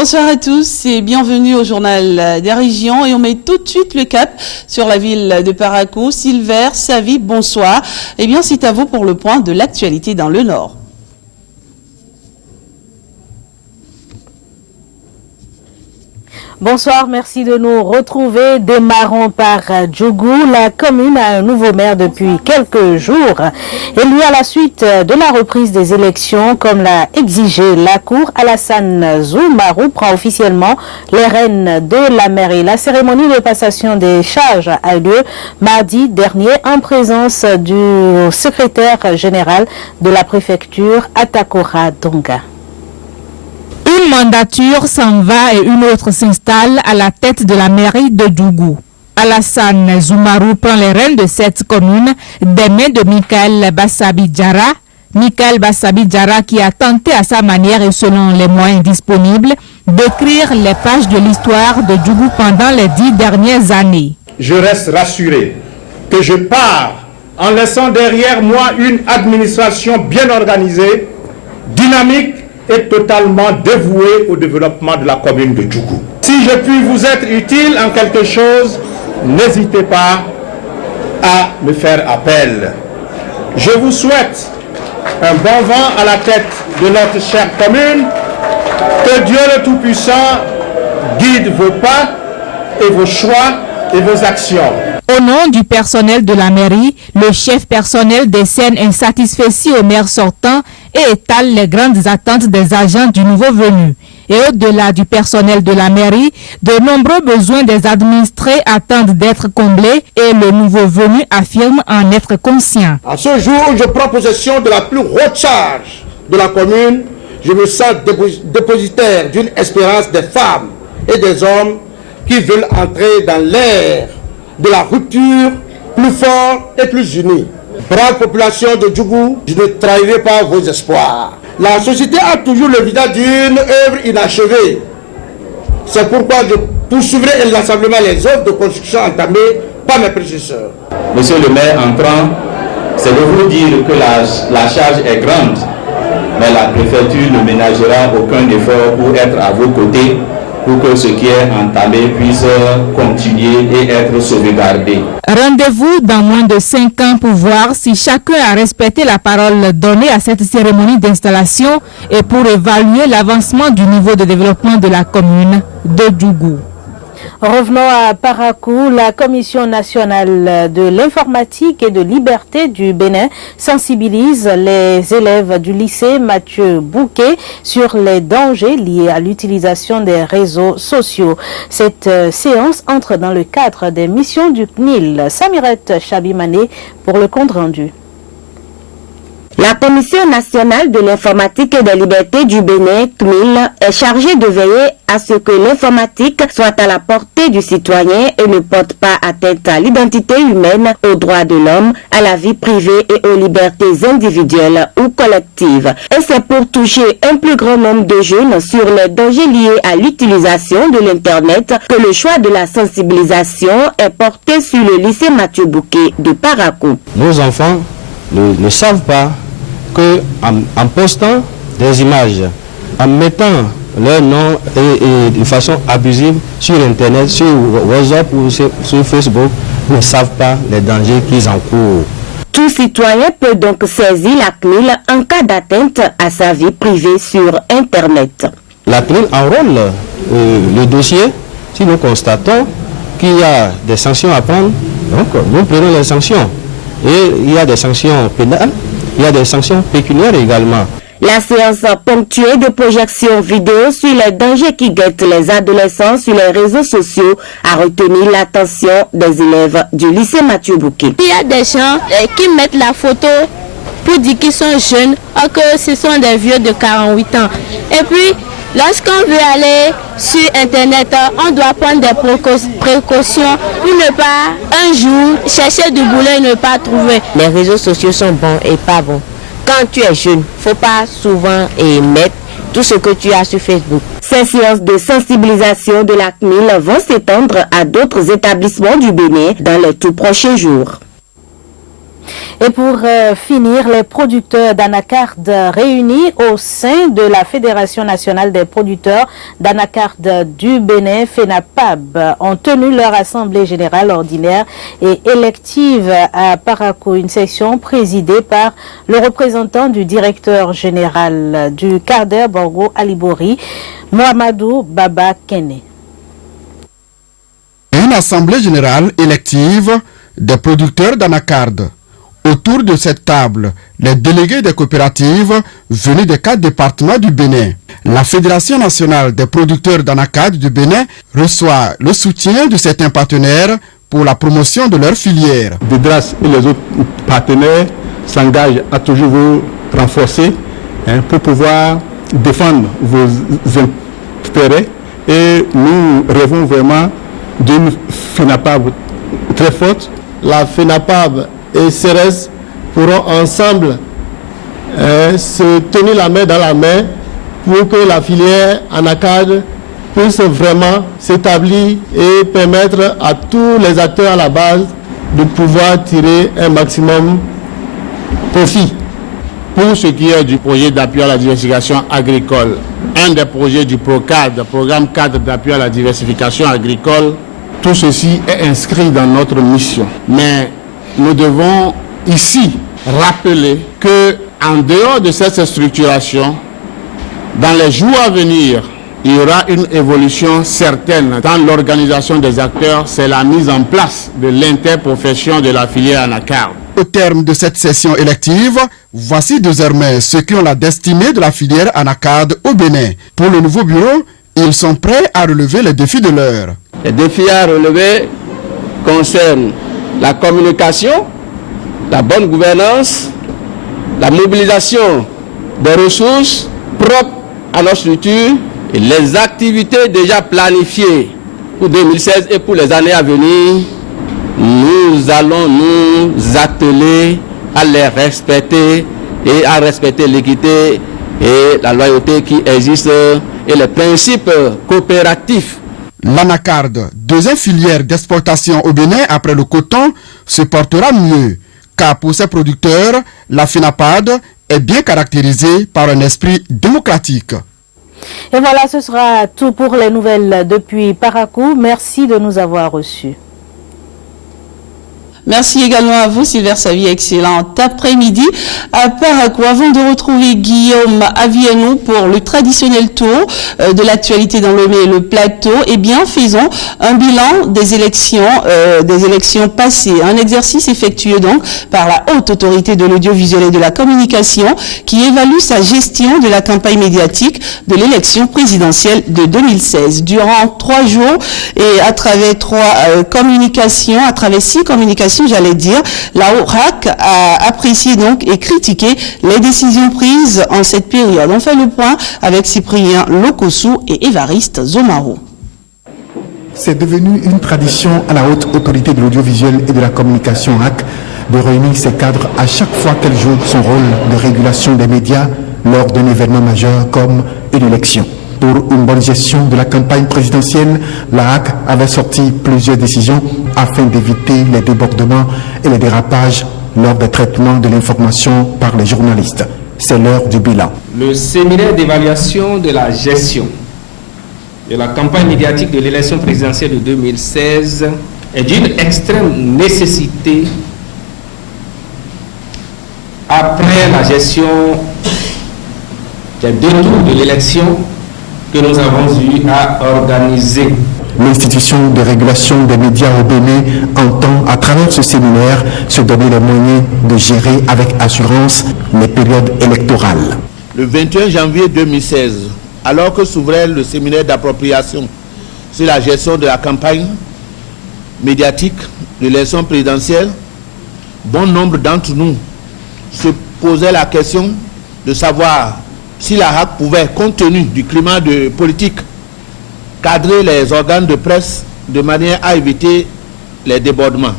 Bonsoir à tous et bienvenue au journal des régions et on met tout de suite le cap sur la ville de Parakou. Silver, Savi, bonsoir. Eh bien, c'est à vous pour le point de l'actualité dans le Nord. Bonsoir, merci de nous retrouver. Démarrons par Djougou. La commune a un nouveau maire depuis quelques jours. Élu à la suite de la reprise des élections, comme l'a exigé la Cour, Alassane Zoumarou prend officiellement les rênes de la mairie. La cérémonie de passation des charges a eu lieu mardi dernier en présence du secrétaire général de la préfecture, Atakora Donga. Une mandature s'en va et une autre s'installe à la tête de la mairie de Djougou. Alassane Zoumarou prend les rênes de cette commune des mains de Michael Bassabi Diarra. Michael Bassabi Diarra qui a tenté à sa manière et selon les moyens disponibles d'écrire les pages de l'histoire de Djougou pendant les 10 dernières années. Je reste rassuré que je pars en laissant derrière moi une administration bien organisée, dynamique et totalement dévoué au développement de la commune de Djougou. Si je puis vous être utile en quelque chose, n'hésitez pas à me faire appel. Je vous souhaite un bon vent à la tête de notre chère commune. Que Dieu le Tout-Puissant guide vos pas et vos choix et vos actions. Au nom du personnel de la mairie, le chef personnel décerne un satisfecit au maire sortant et étale les grandes attentes des agents du nouveau venu. Et au-delà du personnel de la mairie, de nombreux besoins des administrés attendent d'être comblés et le nouveau venu affirme en être conscient. À ce jour où je prends possession de la plus haute charge de la commune, je me sens dépositaire d'une espérance des femmes et des hommes qui veulent entrer dans l'ère de la rupture plus fort et plus unie. Brave population de Djougou, je ne trahirai pas vos espoirs. La société a toujours le visage d'une œuvre inachevée. C'est pourquoi je poursuivrai inlassablement les œuvres de construction entamées par mes prédécesseurs. Monsieur le maire entrant, c'est de vous dire que la charge est grande, mais la préfecture ne ménagera aucun effort pour être à vos côtés pour que ce qui est entamé puisse continuer et être sauvegardé. Rendez-vous dans moins de 5 ans pour voir si chacun a respecté la parole donnée à cette cérémonie d'installation et pour évaluer l'avancement du niveau de développement de la commune de Djougou. Revenons à Parakou. La Commission nationale de l'informatique et de liberté du Bénin sensibilise les élèves du lycée Mathieu Bouquet sur les dangers liés à l'utilisation des réseaux sociaux. Cette séance entre dans le cadre des missions du CNIL. Samirette Chabimane pour le compte rendu. La Commission nationale de l'informatique et des libertés du Bénin, CNIL, est chargée de veiller à ce que l'informatique soit à la portée du citoyen et ne porte pas atteinte à l'identité humaine, aux droits de l'homme, à la vie privée et aux libertés individuelles ou collectives. Et c'est pour toucher un plus grand nombre de jeunes sur les dangers liés à l'utilisation de l'Internet que le choix de la sensibilisation est porté sur le lycée Mathieu Bouquet de Parakou. Nos enfants ne savent pas que en postant des images, en mettant leur nom et de façon abusive sur Internet, sur WhatsApp ou sur Facebook, ne savent pas les dangers qu'ils encourent. Tout citoyen peut donc saisir la CNIL en cas d'atteinte à sa vie privée sur Internet. La CNIL enrôle le dossier si nous constatons qu'il y a des sanctions à prendre. Donc nous prenons les sanctions. Et il y a des sanctions pénales, il y a des sanctions pécuniaires également. La séance ponctuée de projections vidéo sur les dangers qui guettent les adolescents sur les réseaux sociaux a retenu l'attention des élèves du lycée Mathieu Bouquet. Il y a des gens qui mettent la photo pour dire qu'ils sont jeunes, alors que ce sont des vieux de 48 ans. Et puis, lorsqu'on veut aller sur Internet, on doit prendre des précautions pour ne pas, un jour, chercher du boulot et ne pas trouver. Les réseaux sociaux sont bons et pas bons. Quand tu es jeune, il ne faut pas souvent mettre tout ce que tu as sur Facebook. Ces séances de sensibilisation de la CNIL vont s'étendre à d'autres établissements du Bénin dans les tout prochains jours. Et pour finir, les producteurs d'anacarde réunis au sein de la Fédération nationale des producteurs d'anacarde du Bénin, FENAPAB, ont tenu leur assemblée générale ordinaire et élective à Parakou, une session présidée par le représentant du directeur général du CARDER Borgo Alibori, Mohamedou Baba Kene. Une assemblée générale élective des producteurs d'anacarde. Autour de cette table, les délégués des coopératives venus des 4 départements du Bénin. La Fédération nationale des producteurs d'anacarde du Bénin reçoit le soutien de certains partenaires pour la promotion de leur filière. DEDRAS et les autres partenaires s'engagent à toujours vous renforcer pour pouvoir défendre vos intérêts. Et nous rêvons vraiment d'une FENAPAB très forte. La FENAPAB et CERES pourront ensemble se tenir la main dans la main pour que la filière anacarde puisse vraiment s'établir et permettre à tous les acteurs à la base de pouvoir tirer un maximum profit. Pour ce qui est du projet d'appui à la diversification agricole, un des projets du PROCAD, programme cadre d'appui à la diversification agricole, tout ceci est inscrit dans notre mission. Mais nous devons ici rappeler que, en dehors de cette structuration, dans les jours à venir, il y aura une évolution certaine dans l'organisation des acteurs, c'est la mise en place de l'interprofession de la filière anacarde. Au terme de cette session élective, voici désormais ceux qui ont la destinée de la filière anacarde au Bénin. Pour le nouveau bureau, ils sont prêts à relever les défis de l'heure. Les défis à relever concernent la communication, la bonne gouvernance, la mobilisation des ressources propres à nos structures et les activités déjà planifiées pour 2016 et pour les années à venir. Nous allons nous atteler à les respecter et à respecter l'équité et la loyauté qui existe et les principes coopératifs. L'anacarde, deuxième filière d'exportation au Bénin après le coton, se portera mieux, car pour ses producteurs, la FENAPAB est bien caractérisée par un esprit démocratique. Et voilà, ce sera tout pour les nouvelles depuis Parakou. Merci de nous avoir reçus. Merci également à vous, Sylvain Savie. Excellent après-midi à Parakou. Avant de retrouver Guillaume Avienou pour le traditionnel tour de l'actualité dans le plateau, eh bien, faisons un bilan des élections passées. Un exercice effectué donc par la Haute Autorité de l'Audiovisuel et de la Communication qui évalue sa gestion de la campagne médiatique de l'élection présidentielle de 2016. Durant 3 jours et à travers 6 communications, j'allais dire, la ORAC a apprécié donc et critiqué les décisions prises en cette période. On fait le point avec Cyprien Lokossou et Évariste Zomaro. C'est devenu une tradition à la Haute Autorité de l'Audiovisuel et de la Communication HAC de réunir ses cadres à chaque fois qu'elle joue son rôle de régulation des médias lors d'un événement majeur comme une élection. Pour une bonne gestion de la campagne présidentielle, la HAC avait sorti plusieurs décisions afin d'éviter les débordements et les dérapages lors des traitements de l'information par les journalistes. C'est l'heure du bilan. Le séminaire d'évaluation de la gestion de la campagne médiatique de l'élection présidentielle de 2016 est d'une extrême nécessité après la gestion des 2 tours de l'élection que nous avons eu à organiser. L'institution de régulation des médias au Bénin entend, à travers ce séminaire, se donner les moyens de gérer avec assurance les périodes électorales. Le 21 janvier 2016, alors que s'ouvrait le séminaire d'appropriation sur la gestion de la campagne médiatique de l'élection présidentielle, bon nombre d'entre nous se posaient la question de savoir si la HAC pouvait, compte tenu du climat de politique, cadrer les organes de presse de manière à éviter les débordements.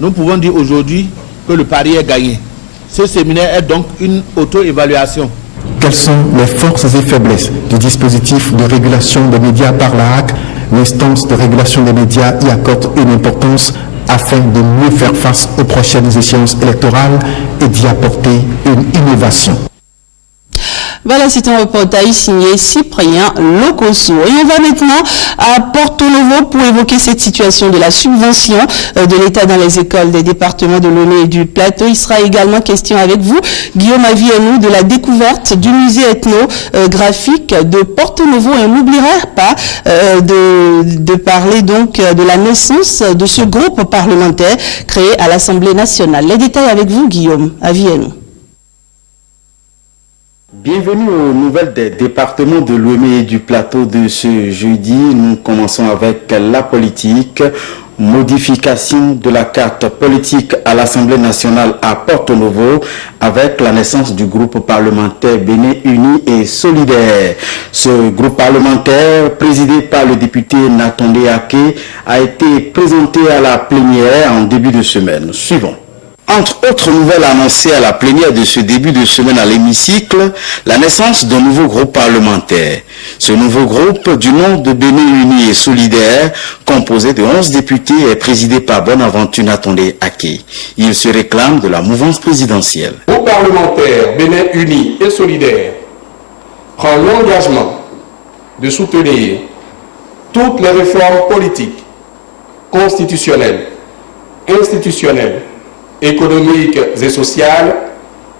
Nous pouvons dire aujourd'hui que le pari est gagné. Ce séminaire est donc une auto-évaluation. Quelles sont les forces et faiblesses du dispositif de régulation des médias par la HAC? L'instance de régulation des médias y accorde une importance afin de mieux faire face aux prochaines échéances électorales et d'y apporter une innovation. Voilà, c'est un reportage signé Cyprien Locosso. Et on va maintenant à Porto Novo pour évoquer cette situation de la subvention de l'État dans les écoles des départements de Lomé et du Plateau. Il sera également question avec vous, Guillaume Avienou, de la découverte du musée ethnographique de Porto Novo. Et on n'oubliera pas de parler donc de la naissance de ce groupe parlementaire créé à l'Assemblée nationale. Les détails avec vous, Guillaume Avienou. Bienvenue aux nouvelles des départements de Lomé et du Plateau de ce jeudi. Nous commençons avec la politique. Modification de la carte politique à l'Assemblée nationale à Porto Novo avec la naissance du groupe parlementaire Bénin Uni et Solidaire. Ce groupe parlementaire, présidé par le député Natondé Aké, a été présenté à la plénière en début de semaine. Suivons. Entre autres nouvelles annoncées à la plénière de ce début de semaine à l'hémicycle, la naissance d'un nouveau groupe parlementaire. Ce nouveau groupe, du nom de Bénin Uni et Solidaire, composé de 11 députés, est présidé par Bonaventure Natondé Aké. Il se réclame de la mouvance présidentielle. Le groupe parlementaire Bénin Uni et Solidaire prend l'engagement de soutenir toutes les réformes politiques, constitutionnelles, institutionnelles, économiques et sociales,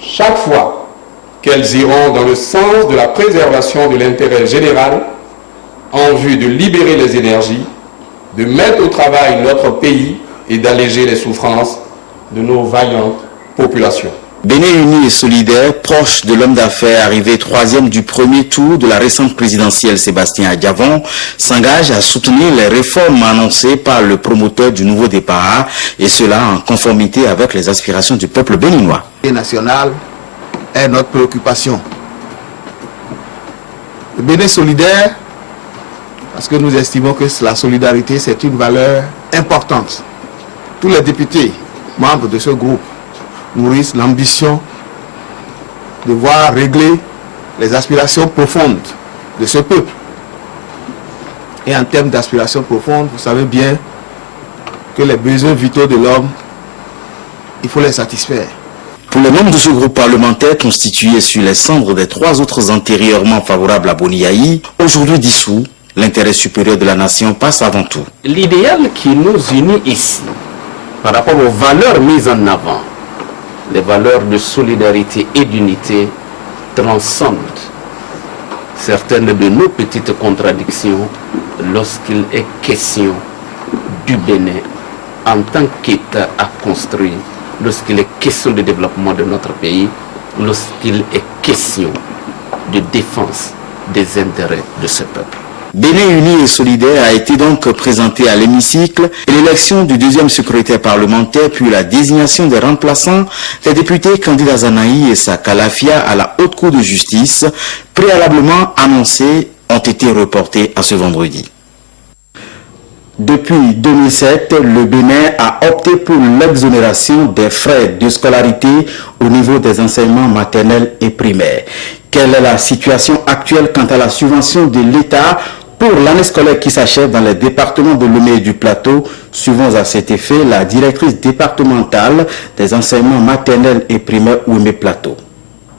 chaque fois qu'elles iront dans le sens de la préservation de l'intérêt général en vue de libérer les énergies, de mettre au travail notre pays et d'alléger les souffrances de nos vaillantes populations. Bénin Uni et Solidaire, proche de l'homme d'affaires arrivé 3e du premier tour de la récente présidentielle Sébastien Adjavon, s'engage à soutenir les réformes annoncées par le promoteur du nouveau départ, et cela en conformité avec les aspirations du peuple béninois. L'unité nationale est notre préoccupation. Le Bénin solidaire, parce que nous estimons que la solidarité c'est une valeur importante. Tous les députés, membres de ce groupe, nourrissent l'ambition de voir régler les aspirations profondes de ce peuple. Et en termes d'aspirations profondes, vous savez bien que les besoins vitaux de l'homme, il faut les satisfaire. Pour les membres de ce groupe parlementaire constitué sur les cendres des 3 autres antérieurement favorables à Boniaï, aujourd'hui dissous, l'intérêt supérieur de la nation passe avant tout. L'idéal qui nous unit ici, par rapport aux valeurs mises en avant, les valeurs de solidarité et d'unité transcendent certaines de nos petites contradictions lorsqu'il est question du Bénin en tant qu'État à construire, lorsqu'il est question de développement de notre pays, lorsqu'il est question de défense des intérêts de ce peuple. Bénin Uni et Solidaire a été donc présenté à l'hémicycle et l'élection du 2e secrétaire parlementaire puis la désignation des remplaçants des députés candidats Zanaï et Sakalafia à la Haute Cour de justice, préalablement annoncés, ont été reportés à ce vendredi. Depuis 2007, le Bénin a opté pour l'exonération des frais de scolarité au niveau des enseignements maternels et primaires. Quelle est la situation actuelle quant à la subvention de l'État pour l'année scolaire qui s'achève dans les départements de Lomé et du Plateau? Suivons à cet effet la directrice départementale des enseignements maternels et primaires Ouémé Plateau.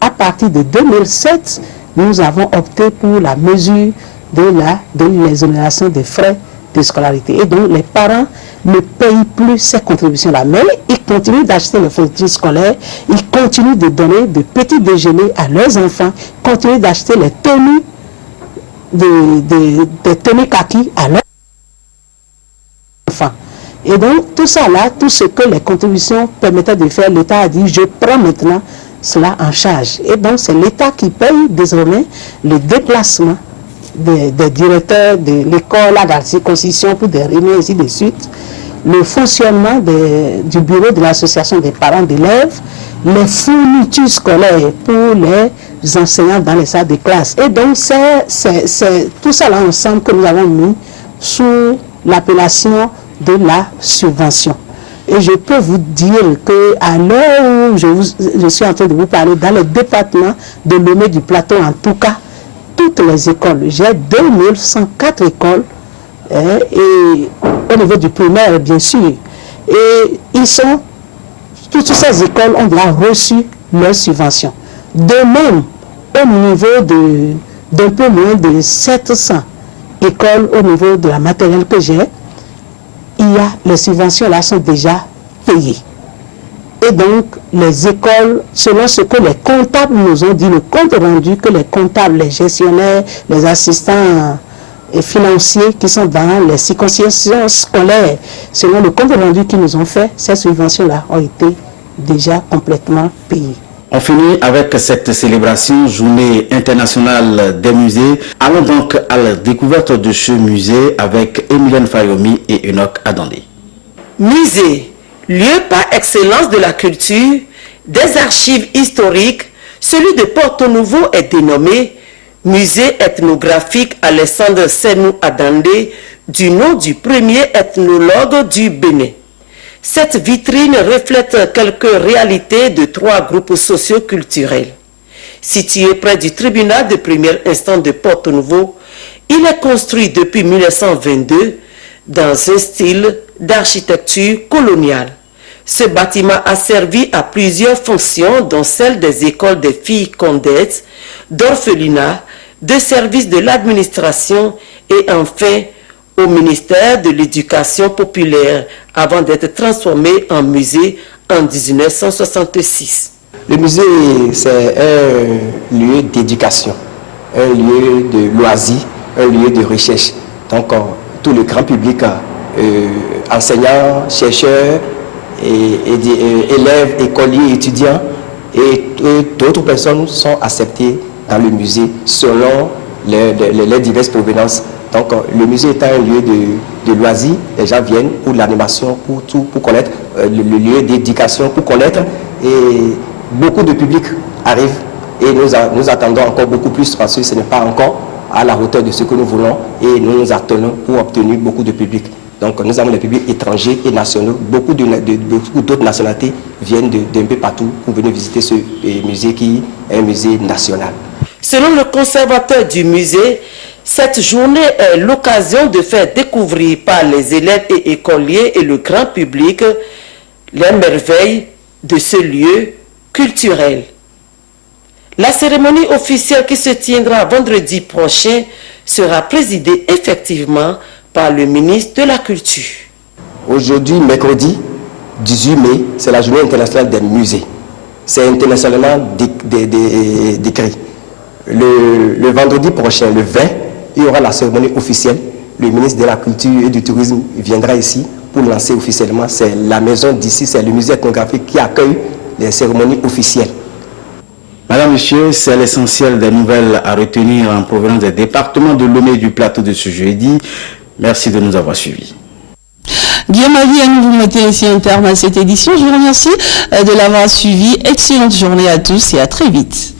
À partir de 2007, nous avons opté pour la mesure de l'exonération des frais de scolarité. Et donc les parents ne payent plus ces contributions-là, mais ils continuent d'acheter les fournitures scolaires, ils continuent de donner de petits déjeuners à leurs enfants, ils continuent d'acheter les tenues, des tenues kaki à leurs enfants. Et donc tout ça là, tout ce que les contributions permettaient de faire, l'État a dit je prends maintenant cela en charge. Et donc c'est l'État qui paye désormais le déplacement des directeurs de l'école, la circoncision pour des réunions et ainsi de suite, le fonctionnement du bureau de l'association des parents d'élèves, les fournitures scolaires pour les enseignants dans les salles de classe. Et donc c'est tout ça là ensemble que nous avons mis sous l'appellation de la subvention. Et je peux vous dire qu'à l'heure où je suis en train de vous parler, dans le département de Lomé du Plateau en tout cas, toutes les écoles, j'ai 2104 écoles, et au niveau du primaire bien sûr, Et toutes ces écoles ont déjà reçu leur subvention. De même, au niveau d'un peu moins de 700 écoles au niveau de la maternelle que j'ai, les subventions là sont déjà payées. Et donc, les écoles, selon ce que les comptables nous ont dit, le compte rendu que les comptables, les gestionnaires, les assistants et financiers qui sont dans les circonscriptions scolaires, selon le compte rendu qu'ils nous ont fait, ces subventions-là ont été déjà complètement payées. On finit avec cette célébration, Journée internationale des musées. Allons donc à la découverte de ce musée avec Emilienne Fayomi et Enoch Adandé. Musée, lieu par excellence de la culture, des archives historiques, celui de Porto Novo est dénommé Musée ethnographique Alessandre Senou Adandé, du nom du premier ethnologue du Bénin. Cette vitrine reflète quelques réalités de 3 groupes socio-culturels. Situé près du tribunal de première instance de Porto Novo, il est construit depuis 1922 dans un style d'architecture coloniale. Ce bâtiment a servi à plusieurs fonctions, dont celle des écoles des filles condètes, d'orphelinat, de services de l'administration et enfin au ministère de l'Éducation populaire, avant d'être transformé en musée en 1966. Le musée, c'est un lieu d'éducation, un lieu de loisirs, un lieu de recherche. Donc, tout le grand public, enseignants, chercheurs, élèves, écoliers, étudiants et d'autres personnes sont acceptées dans le musée selon les diverses provenances. Donc le musée étant un lieu de loisirs, les gens viennent pour l'animation, pour connaître, le lieu d'éducation pour connaître, et beaucoup de public arrive et nous attendons encore beaucoup plus parce que ce n'est pas encore à la hauteur de ce que nous voulons et nous nous attendons pour obtenir beaucoup de public. Donc nous avons les publics étrangers et nationaux, beaucoup d'autres nationalités viennent d'un peu partout pour venir visiter ce musée qui est un musée national. Selon le conservateur du musée, cette journée est l'occasion de faire découvrir par les élèves et écoliers et le grand public les merveilles de ce lieu culturel. La cérémonie officielle qui se tiendra vendredi prochain sera présidée effectivement par le ministre de la Culture. Aujourd'hui, mercredi 18 mai, c'est la journée internationale des musées. C'est internationalement décrit. Le vendredi prochain, le 20, il y aura la cérémonie officielle. Le ministre de la Culture et du Tourisme viendra ici pour lancer officiellement. C'est la maison d'ici, c'est le musée ethnographique qui accueille les cérémonies officielles. Madame, Monsieur, c'est l'essentiel des nouvelles à retenir en provenance des départements de Lomé et du plateau de ce jeudi. Merci de nous avoir suivis. Guillaume Avianou, vous mettez ainsi un terme à cette édition. Je vous remercie de l'avoir suivi. Excellente journée à tous et à très vite.